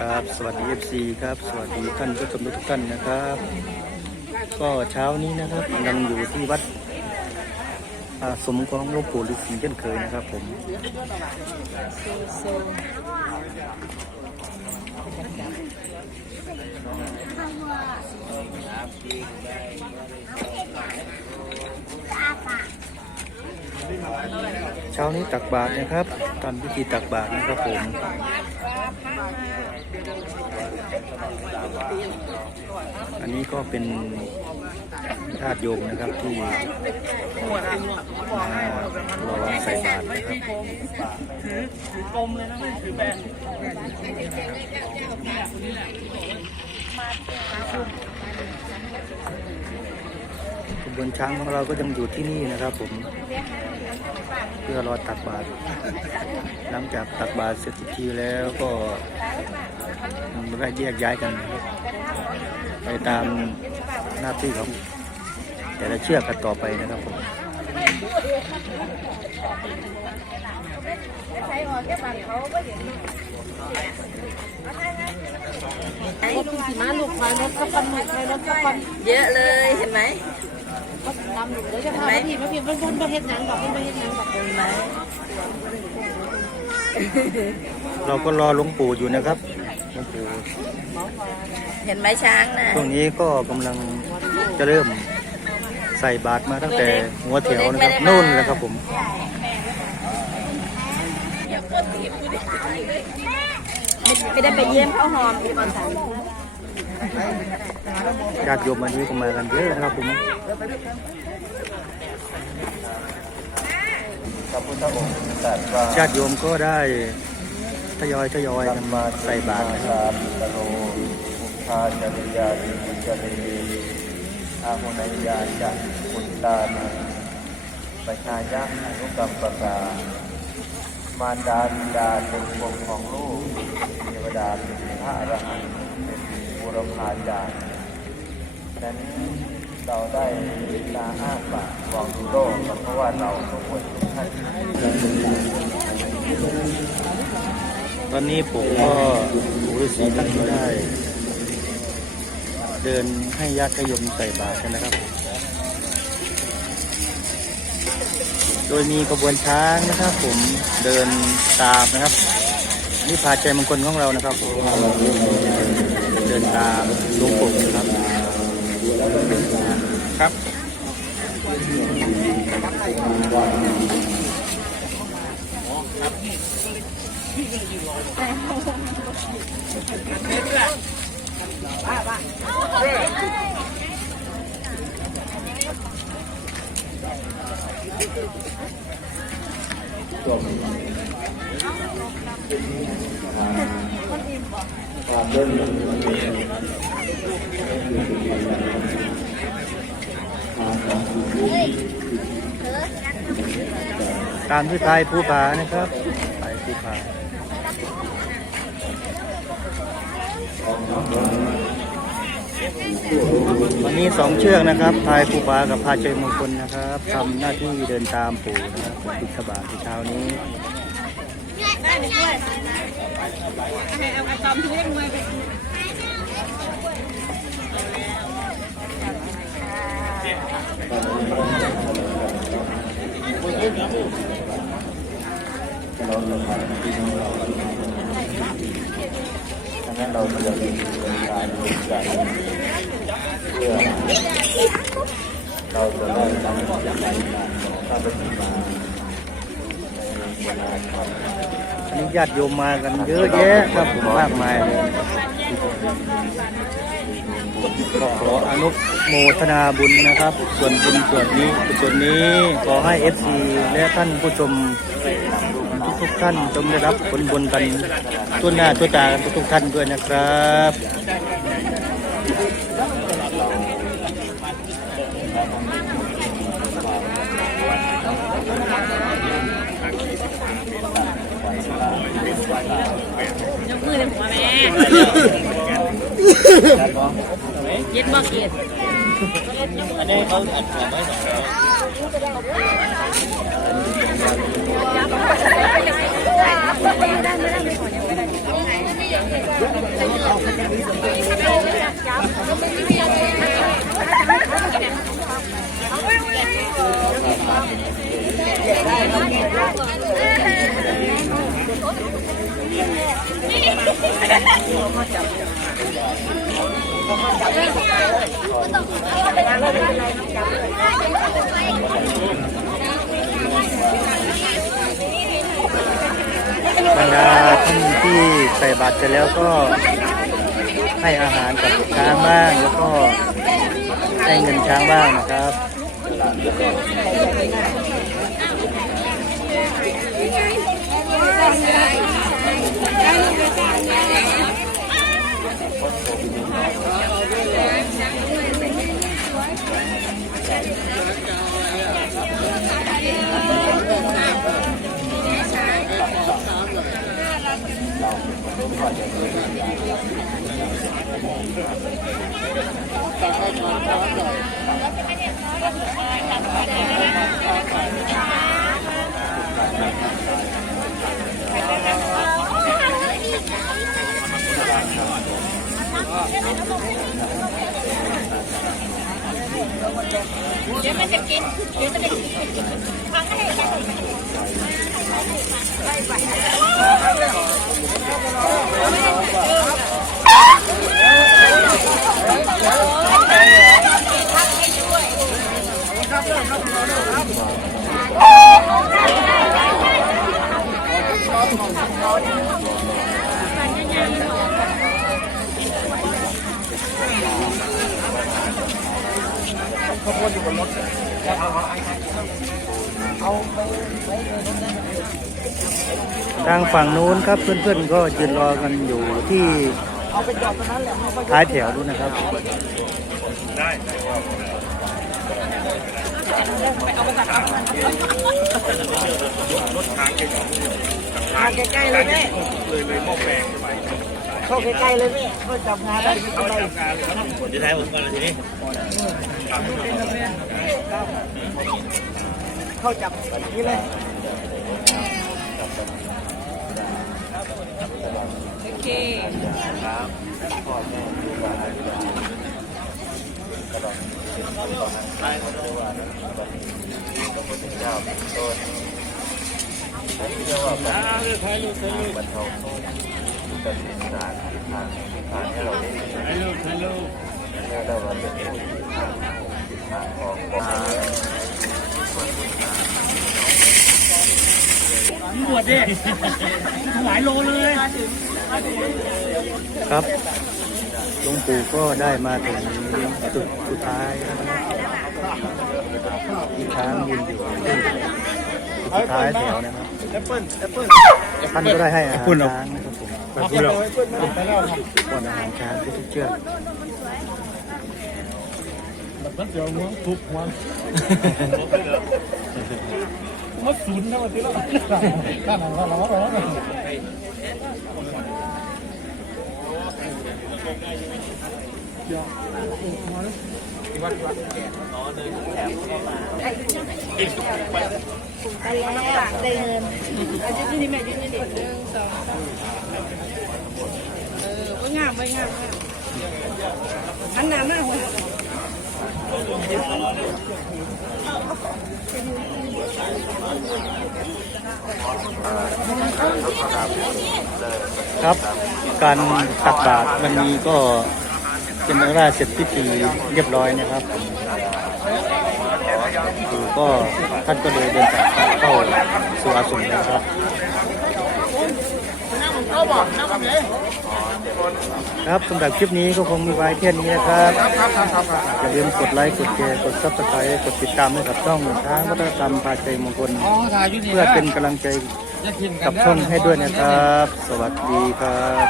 ครับ สวัสดี FC ครับ สวัสดีท่านผู้ชมทุกท่านนะครับ ก็เช้านี้นะครับกำลังอยู่ที่วัดอาสมของหลวงปู่ฤาษีเช่นเคยนะครับผมเช้านี้ตักบาตรนะครับทำพิธีตักบาตรนะครับผม อันนี้ก็เป็นญาติโยมนะครับที่มารอใส่บาตรนะครับถือถือกลมเลยนะไม่ถือแบนขบ วนช้างของเราก็ยังอยู่ที่นี่นะครับ ผม เพื่อรอตักบาตรหลังจากตักบาตรเสร็จพิธีแล้วก็ได้แยกย้ายกัน ไปตามหน้าที่ของแต่ละเชือกกันต่อไปนะครับผมรถสีมาลูกไฟรถก็ปันลูกไฟรถก็ปันเยอะเลยเห็นไหม ก็ดำลูกเลยจะพาพี่มาพี่เพิ่นเพิ่นเพิ่นเฮ็ดหยังดอกเพิ่นเพิ่นเฮ็ดหยังดอกเห็นไหมเราก็รอหลวงปู่อยู่นะครับหลวงปู่เห็นไหมช้างน่ะช่วงนี้ก็กำลังจะเริ่มใส่บาตรมาตั้งแต่หัวแถวนะครับนู่นเลยครับผมไม่ได้ไปเยี่ยมข้าวหอมที่บอนสัน ญาติโยมวันนี้ก็มากันเยอะนะครับผมญาติโยมก็ได้ทยอยทยอยกันมาใส่บาตรนะครับสาโลภุชาจริยาดิจริยอาหุนยาจักขุนตานังประชายะอนุกรรมปะกามารดาบิดาเป็นปกของลูกเทวดาเป็นพระอรหันต์ รพาจารย์นั้นเราได้ตาอ้าปากบอกดูโลกเพราะว่าเราทุกคนทุกท่านตอนนี้ผมก็ปู่ฤาษีท่านก็ได้ เดินให้ญาติโยมใส่บาตรกันนะครับ โดยมีขบวนช้างนะครับ ผมเดินตามนะครับ นี่พาใจมงคลของเรานะครับผม เดินตามหลวงปู่นะครับ ครับ ตามที่พายภูผานะครับพายภูผาวันนี้สองเชือกนะครับพายภูผากับพายเจมงคลนะครับทำหน้าที่เดินตามปู่นะครับบิณฑบาตในเช้านี้ ดังนั้นเราจะมีการดูใจเพื่อเราจะได้ทำอย่างไรการถ้าปฏิบัติในเวลาทำอั มีญาติโยมมากันเยอะแยะครับผมมากมายเลยก็ขออนุโมทนาบุญนะครับ ส่วนบุญส่วนนี้ส่วนนี้ขอให้เอฟซีและท่านผู้ชมทุกทุกท่านจงได้รับผลบุญกันทั่วหน้าทั่วตากันทุกๆท่านด้วยนะครับ มือเลยหัวแม่เย็ดบ่เกียดอันนี้เขาอัดหัวไว้สองได้ไม่ได้ไม่ขอยังไม่ได้ บรรดาท่านที่ใส่บาตรเสร็จแล้วก็ให้อาหารกับช้างบ้างแล้วก็ให้เงินช้างบ้างนะครับ เดี๋ยวมันจะกิน เดี๋ยวมันจะกินฟังให้ได้ไปไป เขาพูดอยู่บนรถเอาไปไว้เลย ทางฝั่งนู้นครับเพื่อนๆก็ยืนรอกันอยู่ที่ท้ายแถวดูนะครับมาใกล้ๆเลยแม่เลยเลยมอบแรงเข้าใกล้ๆเลยแม่เขาจับงานได้ไม่เป็นไรเดี๋ยวถ่ายผมก่อนนะทีนี้เข้าจับนี่เลย บรรเทาโทษตัดสินศาลที่ผ่านผ่านให้เราได้ถ่ายรูปถ่ายรูปเมื่อเราเป็นผู้ที่ผ่านผ่านของกองบวชดิหลายโลเลย ครับหลวงปู่ก็ได้มาถึงจุดสุดท้ายนะครับที่ช้างยืนอยู่ที่สุดท้ายแถวนะครับแอปเปิ้ลแอปเปิ้ลท่านก็ได้ให้อาหารช้างนะครับผมแอปเปิ้ลแอปเปิ้ลไปแล้วครับป้อนอาหารช้างทุกเชือกมันเดี๋ยวม้วนทุบม้วนมันศูนย์นะวันที่เราข้าหนังข้าหนังข้าหนังได้แล้ได้เงินเอา ยืนนี่แม่ยืนนี่หนึ่งสองสามเออไว้งาม ครับ การตักบาตรวันนี้ก็เป็นเวลาเสร็จพิธีเรียบร้อยนะครับก็ท่านก็เลยเดินจากเข้าสู่อาสมนะครับ ครับสำหรับคลิปนี้ก็คงมีไว้แค่นี้นะครับอย่าลืมกดไลค์กดแชร์กดซับสไครต์กดติดตามให้กับช่องช้างวัฒนธรรมพาใจมงคลเพื่อเป็นกำลังใจจะกินกักับช่องให้ด้วยนะครับ สวัสดีครับ